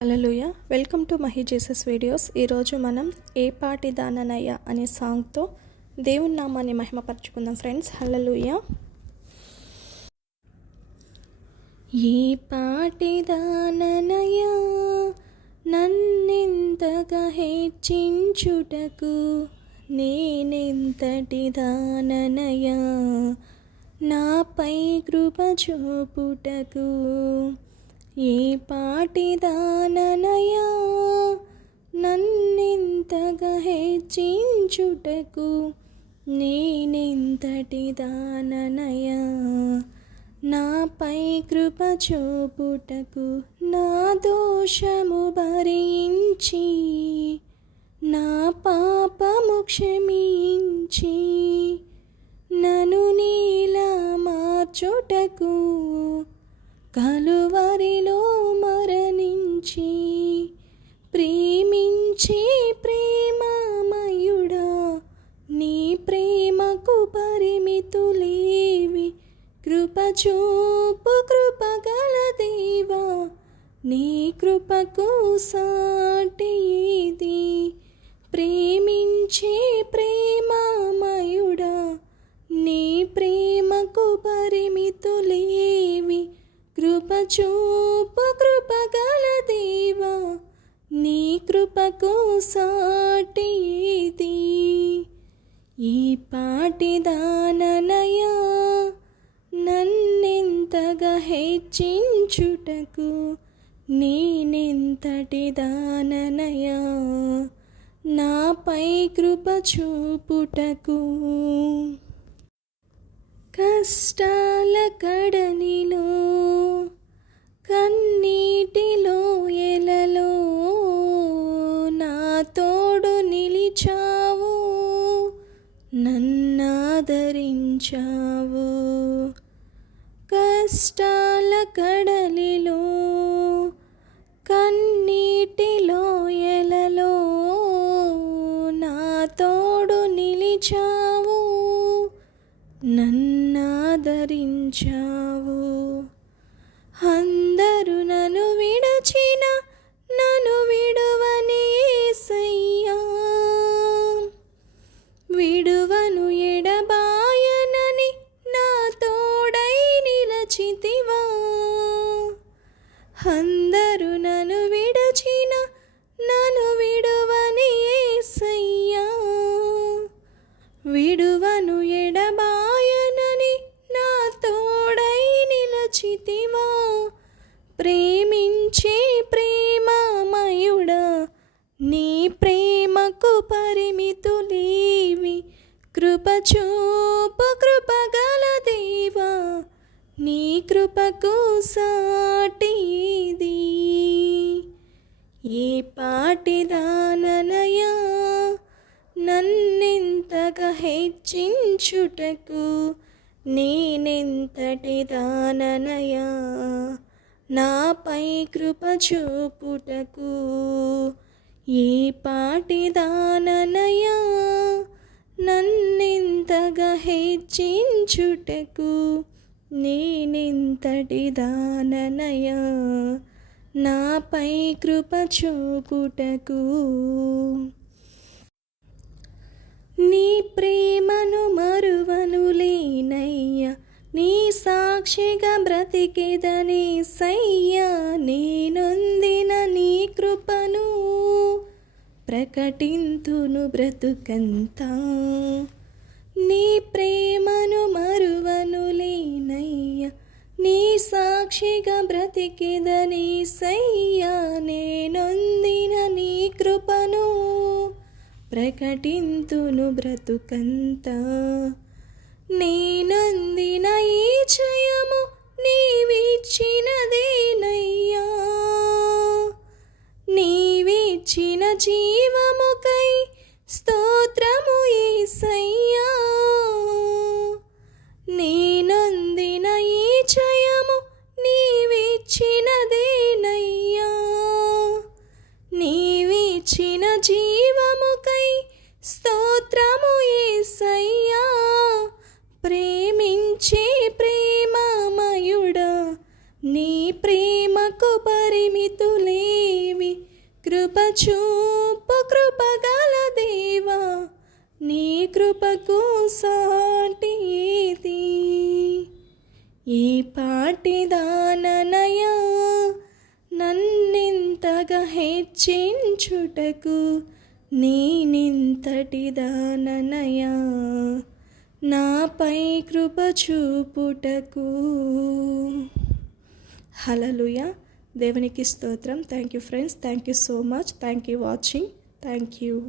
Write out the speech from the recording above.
Hallelujah. Welcome to Mahi Jesus videos. ఈరోజు మనం ఏ పాటి దాననయ్య అనే సాంగ్తో దేవుని నామాన్ని మహిమపరచుకుందాం ఫ్రెండ్స్. హల్లెలూయా. ఏ పాటి దాననయ్య నన్నెంతగా హెచ్చించుటకు, నేనెంతటి దాననయ్య నాపై కృప చూపుటకు. ఏ పాటి దాననయ్య నన్నెంతగా హెచ్చించుటకు, నేనెంతటి దాననయ్య నాపై కృప చూపుటకు. నా దోషము భరించి నా పాపము క్షమించి నన్ను నీలా మార్చుటకు కలువరిలో మరణించి ప్రేమించే ప్రేమమయుడా, నీ ప్రేమకు పరిమితులేవి. కృప చూపు కృపగల దేవా, నీ కృపకు సాటి ఏది. ప్రేమించే ప్రేమమయుడా, నీ ప్రేమకు పరిమితులేవి. కృప చూపు కృపగల దేవా, నీ కృపకు సాటి ఏది. ఈ పాటి దాననయ్య నన్నెంతగా హెచ్చించుటకు, నేనెంతటి దాననయ్య నాపై కృప చూపుటకు. కష్టాల కడనిలో కన్నీటిలో ఎలలో నా తోడు నిలిచావు, నన్నాదరించావు. కష్టాల కడలిలో కన్నీటిలో ఎలలో నా తోడు నిలిచావు, నన్నాదరించావు. అందరూ నన్ను విడచిన నన్ను విడువని యేసయ్యా, విడువను ఎడబాయనని నా తోడై నిలచితివా. అందరూ నన్ను విడచిన నన్ను విడువని యేసయ్యా, విడువను ఎడబాయనని నా తోడై నిలచితివా. ప్రేమించే ప్రేమమయుడా, నీ ప్రేమకు పరిమితులేవి. కృప చూపు కృపగల దేవా, నీ కృపకు సాటి ఏది. ఏ పాటి దాననయ్య నన్నెంతగా హెచ్చించుటకు, నేనెంతటి దాననయ్య నాపై కృప చూపుటకు. ఏ పాటి దాననయ్య నన్నెంతగా హెచ్చించుటకు, నేనెంతటి దాననయ్య నాపై కృప చూపుటకు. నీ ప్రేమను మరువను లేనయ్య, నీ సాక్షిగా బ్రతికేదని సయ్యా. నేనొందిన నీ కృపను ప్రకటింతును బ్రతుకంతా. నీ ప్రేమను మరువను లేనయ్య, నీ సాక్షిగా బ్రతికేదని సయ్యా. నేనొందిన నీ కృపను ప్రకటింతును బ్రతుకంతా. నేనందిన ఈ జయము నీవిచ్చినదేనయ్యా, నీవిచ్చిన జీవముకై స్తోత్రము యేసయ్యా. నేనందిన ఈ జయము నీవిచ్చినదేనయ్యా, నీవిచ్చిన జీవముకై స్తోత్రము యేసయ్యా. ప్రేమించే ప్రేమమయుడా, నీ ప్రేమకు పరిమితులేవి. కృప చూపు కృపగల దేవా, నీ కృపకు సాటి ఏది? ఏ పాటి దాననయా నన్నింతగా హెచ్చించుటకు, నేనింతటి దాననయా నాపై కృప చూపుటకు. హల్లెలూయా. దేవునికి స్తోత్రం. Thank you friends. Thank you so much. Thank you watching. Thank you.